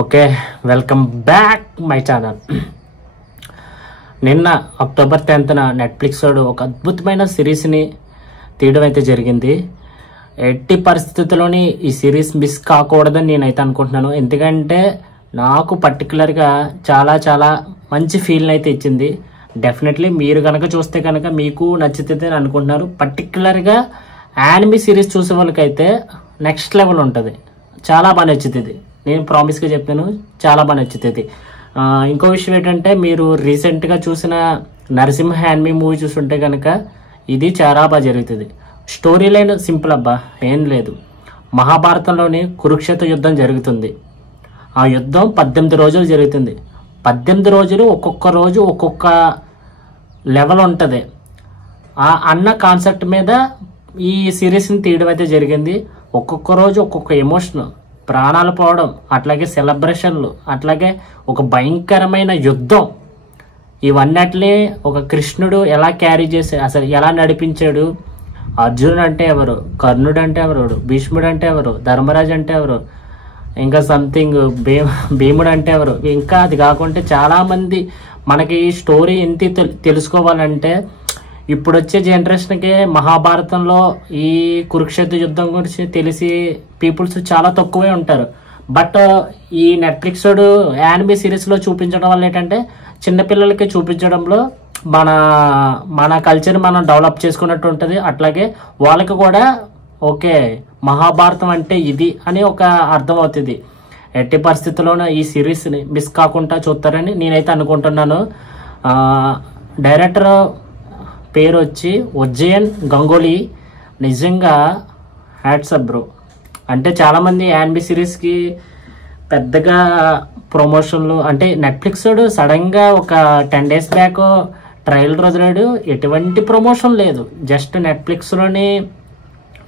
Okay, welcome back my channel. నిన్న October 10న Netflix వాడు ఒక అద్భుతమైన సిరీస్ని తీయడం అయితే జరిగింది. ఎట్టి పరిస్థితుల్లోని ఈ సిరీస్ మిస్ కాకూడదని నేనైతే అనుకుంటున్నాను. ఎందుకంటే నాకు పర్టికులర్గా చాలా చాలా మంచి ఫీల్ని అయితే ఇచ్చింది. డెఫినెట్లీ మీరు కనుక చూస్తే కనుక మీకు నచ్చుతుంది అనుకుంటున్నారు. పర్టికులర్గా యానిమీ సిరీస్ చూసే వాళ్ళకైతే నెక్స్ట్ లెవెల్ ఉంటుంది. చాలా బాగా నచ్చుతుంది. నేను ప్రామిస్గా చెప్తాను, చాలా బాగా నచ్చుతుంది. ఇంకో విషయం ఏంటంటే, మీరు రీసెంట్గా చూసిన నరసింహ యానిమీ మూవీ చూస్తుంటే కనుక ఇది చాలా బాగా జరుగుతుంది. స్టోరీ లైన్ సింపుల్ అబ్బా, ఏం లేదు. మహాభారతంలోని కురుక్షేత్ర యుద్ధం జరుగుతుంది. ఆ యుద్ధం 18 రోజులు జరుగుతుంది. 18 రోజులు ఒక్కొక్క రోజు ఒక్కొక్క లెవెల్ ఉంటుంది. ఆ అన్న కాన్సెప్ట్ మీద ఈ సిరీస్ని తీయడం అయితే జరిగింది. ఒక్కొక్క రోజు ఒక్కొక్క ఎమోషన్, ప్రాణాలు పోవడం, అట్లాగే సెలబ్రేషన్లు, అట్లాగే ఒక భయంకరమైన యుద్ధం, ఇవన్నిటిని ఒక కృష్ణుడు ఎలా క్యారీ చేసి అసలు ఎలా నడిపించాడు. అర్జునుడు అంటే ఎవరు, కర్ణుడు అంటే ఎవరు, భీష్ముడు అంటే ఎవరు, ధర్మరాజు అంటే ఎవరు, ఇంకా సంథింగ్ భీముడు అంటే ఎవరు, ఇంకా అది కాకుండా చాలామంది. మనకి ఈ స్టోరీ ఎంత తెలుసుకోవాలంటే ఇప్పుడు వచ్చే జనరేషన్కి మహాభారతంలో ఈ కురుక్షేత్ర యుద్ధం గురించి తెలిసి పీపుల్స్ చాలా తక్కువే ఉంటారు. బట్ ఈ నెట్ఫ్లిక్స్ యానిమీ సిరీస్లో చూపించడం వల్ల ఏంటంటే చిన్నపిల్లలకి చూపించడంలో మన కల్చర్ మనం డెవలప్ చేసుకున్నట్టు ఉంటుంది. అట్లాగే వాళ్ళకి కూడా ఓకే మహాభారతం అంటే ఇది అని ఒక అర్థం అవుతుంది. ఎట్టి పరిస్థితుల్లోనూ ఈ సిరీస్ని మిస్ కాకుండా చూస్తారని నేనైతే అనుకుంటున్నాను. డైరెక్టర్ పేరు వచ్చి ఉజ్జయన్ గంగోలీ. నిజంగా హ్యాట్సప్ బ్రో. అంటే చాలామంది యానిమీ సిరీస్కి పెద్దగా ప్రమోషన్లు అంటే నెట్ఫ్లిక్స్ సడన్గా ఒక 10 days బ్యాక్ ట్రయల్ వదిలాడు. ఎటువంటి ప్రమోషన్ లేదు, జస్ట్ నెట్ఫ్లిక్స్లోని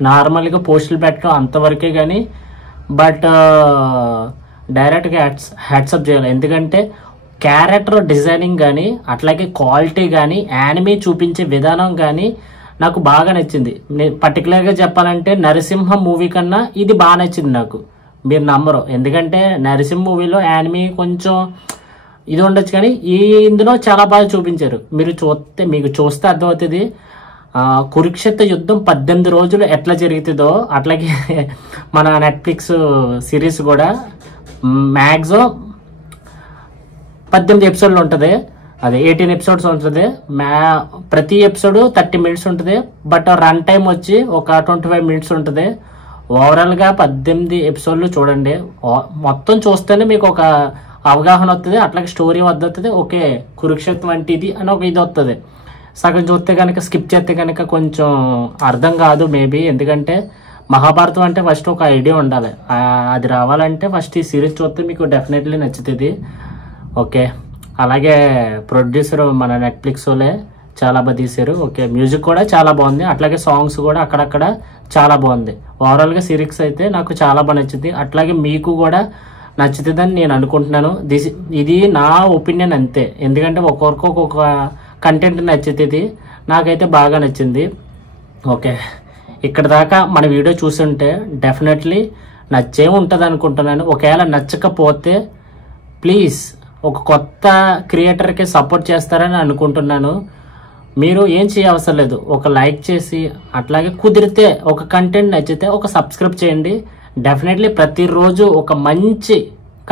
నార్మల్గా పోస్టులు పెట్టడం అంతవరకే. కానీ బట్ డైరెక్ట్గా హ్యాట్సప్ చేయాలి. ఎందుకంటే క్యారెక్టర్ డిజైనింగ్ కానీ అట్లాగే క్వాలిటీ కానీ యానిమీ చూపించే విధానం కానీ నాకు బాగా నచ్చింది. నేను పర్టికులర్గా చెప్పాలంటే నరసింహ మూవీ కన్నా ఇది బాగా నచ్చింది నాకు. మీరు నమ్మరు, ఎందుకంటే నరసింహ మూవీలో యానిమీ కొంచెం ఇది ఉండొచ్చు, కానీ ఇందులో చాలా బాగా చూపించారు. మీకు చూస్తే అర్థమవుతుంది. కురుక్షేత్ర యుద్ధం 18 రోజులు ఎట్లా జరుగుతుందో అట్లాగే మన నెట్ఫ్లిక్స్ సిరీస్ కూడా మ్యాక్సిమం 18 ఎపిసోడ్లు ఉంటుంది. అది 18 ఎపిసోడ్స్ ఉంటుంది. ప్రతి ఎపిసోడ్ 30 minutes ఉంటుంది. బట్ రన్ టైం వచ్చి ఒక 25 minutes ఉంటుంది. ఓవరాల్గా 18 ఎపిసోడ్లు చూడండి. మొత్తం చూస్తేనే మీకు ఒక అవగాహన వస్తుంది. అట్లాగే స్టోరీ వస్తుంది. ఓకే కురుక్షేత్రం అంటే ఇది అని ఒక ఇది వస్తుంది. సగం చూస్తే కనుక స్కిప్ చేస్తే కనుక కొంచెం అర్థం కాదు మేబీ. ఎందుకంటే మహాభారతం అంటే ఫస్ట్ ఒక ఐడియా ఉండాలి. అది రావాలంటే ఫస్ట్ ఈ సిరీస్ చూస్తే మీకు డెఫినెట్లీ నచ్చుతుంది. ఓకే, అలాగే ప్రొడ్యూసర్ మన నెట్ఫ్లిక్స్ వాళ్ళే చాలా బాగా తీశారు. ఓకే, మ్యూజిక్ కూడా చాలా బాగుంది. అట్లాగే సాంగ్స్ కూడా అక్కడక్కడ చాలా బాగుంది. ఓవరాల్గా సిరీస్ అయితే నాకు చాలా బాగా నచ్చింది. అట్లాగే మీకు కూడా నచ్చుతుందని నేను అనుకుంటున్నాను. ఇది నా ఒపీనియన్ అంతే. ఎందుకంటే ఒక్కొక్కరికి ఒక్కొక్క కంటెంట్ నచ్చుతుంది. నాకైతే బాగా నచ్చింది. ఓకే, ఇక్కడ దాకా మన వీడియో చూస్తుంటే డెఫినెట్లీ నచ్చే ఉంటుంది అనుకుంటున్నాను. ఒకవేళ నచ్చకపోతే ప్లీజ్ ఒక కొత్త క్రియేటర్కి సపోర్ట్ చేస్తారని అనుకుంటున్నాను. మీరు ఏం చేయవసరం లేదు, ఒక లైక్ చేసి అట్లాగే కుదిరితే ఒక కంటెంట్ నచ్చితే ఒక సబ్స్క్రైబ్ చేయండి. డెఫినెట్లీ ప్రతిరోజు ఒక మంచి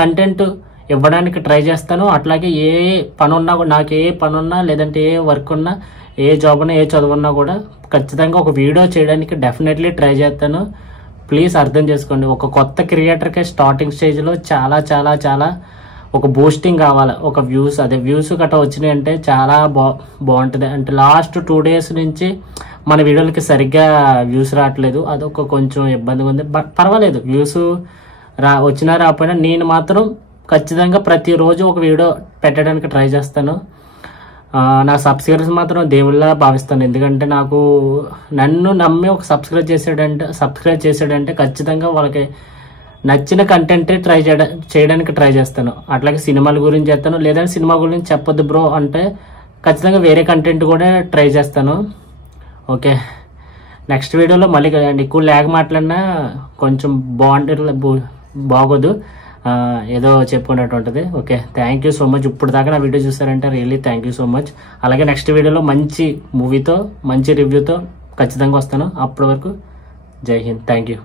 కంటెంట్ ఇవ్వడానికి ట్రై చేస్తాను. అట్లాగే ఏ పని ఉన్నా, నాకు ఏ పని ఉన్నా లేదంటే ఏ వర్క్ ఉన్నా, ఏ జాబ్ ఉన్నా, ఏ చదువున్నా కూడా ఖచ్చితంగా ఒక వీడియో చేయడానికి డెఫినెట్లీ ట్రై చేస్తాను. ప్లీజ్ అర్థం చేసుకోండి. ఒక కొత్త క్రియేటర్కి స్టార్టింగ్ స్టేజ్లో చాలా చాలా చాలా ఒక బూస్టింగ్ కావాలి. ఒక వ్యూస్ గట్రా వచ్చినాయి అంటే చాలా బాగుంటుంది. అంటే లాస్ట్ 2 days నుంచి మన వీడియోలకి సరిగ్గా వ్యూస్ రావట్లేదు. అదొక కొంచెం ఇబ్బందిగా ఉంది. బట్ పర్వాలేదు, వ్యూస్ వచ్చినా రాకపోయినా నేను మాత్రం ఖచ్చితంగా ప్రతిరోజు ఒక వీడియో పెట్టడానికి ట్రై చేస్తాను. నా సబ్స్క్రైబర్స్ మాత్రం దేవుళ్ళ భావిస్తాను. ఎందుకంటే నన్ను నమ్మి ఒక సబ్స్క్రైబ్ చేసాడంటే ఖచ్చితంగా వాళ్ళకి నచ్చిన కంటెంట్ చేయడానికి ట్రై చేస్తాను. అట్లాగే సినిమాల గురించి చేస్తాను. లేదంటే సినిమా గురించి చెప్పొద్దు బ్రో అంటే ఖచ్చితంగా వేరే కంటెంట్ కూడా ట్రై చేస్తాను. ఓకే, నెక్స్ట్ వీడియోలో మళ్ళీ ఎక్కువ లాగ్ మాట్లాడినా కొంచెం బాగోదు. ఏదో చెప్పుకున్నట్టు ఉంటుంది. Okay, thank you so much. ఇప్పుడు దాకా నా వీడియో చూసారంటే really thank you so much. అలాగే నెక్స్ట్ వీడియోలో మంచి మూవీతో మంచి రివ్యూతో ఖచ్చితంగా వస్తాను. అప్పటి వరకు జై హింద్. Thank you.